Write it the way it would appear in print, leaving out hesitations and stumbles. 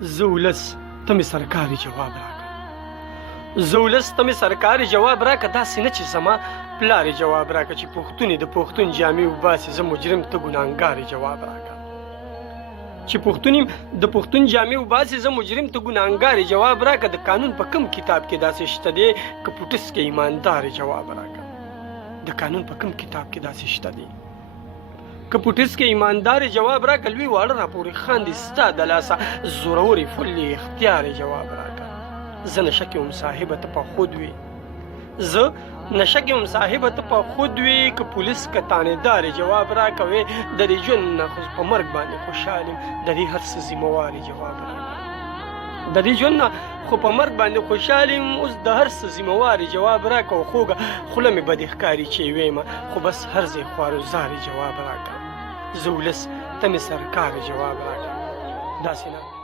زه ولس ته مې سرکاري جواب راکړه. زه ولس ته مې سرکاري جواب راکړه، داسې نه چې زما پلارې جواب راکړه چې پښتون د پښتون جامې وباسي، زه مجرم ته ګناهګارې جواب راکړه. چې پښتون د پښتون جامې وباسي، زه مجرم ته ګناهګارې جواب راکړه. د قانون په کوم کتاب کې داسې شته دی که پوټس کې ایماندارې جواب راکړه؟ د قانون په کوم کتاب کې داسې شته دی که پوټس کې ایماندارې جواب راکړه؟ لوی واړه راپورې خاندي ستا د لاسه زورورې فلې اختیارې جواب راکړه. زه نشه کې وم صاحبه ته په خود وي، زه نشه کې وم صاحبه ته په خود وي. که پولیس که تانیدارې جواب راکوي، د دې ژوند نه خو په مرګ باندې خوشحال یم، د دې هر څه ذمهوارې جواب راکړه. د دې ژوند نه خو په مرګ باندې خوشحال یم، اوس د هر څه ذمهوارې جواب راکړه. خوږه خوله مې بدې ښکاري چې ویمه، خو بس هر ځای خوارزارې جواب راکړه. زه ولس ته مې سرکارې جواب راکړه. داسې نه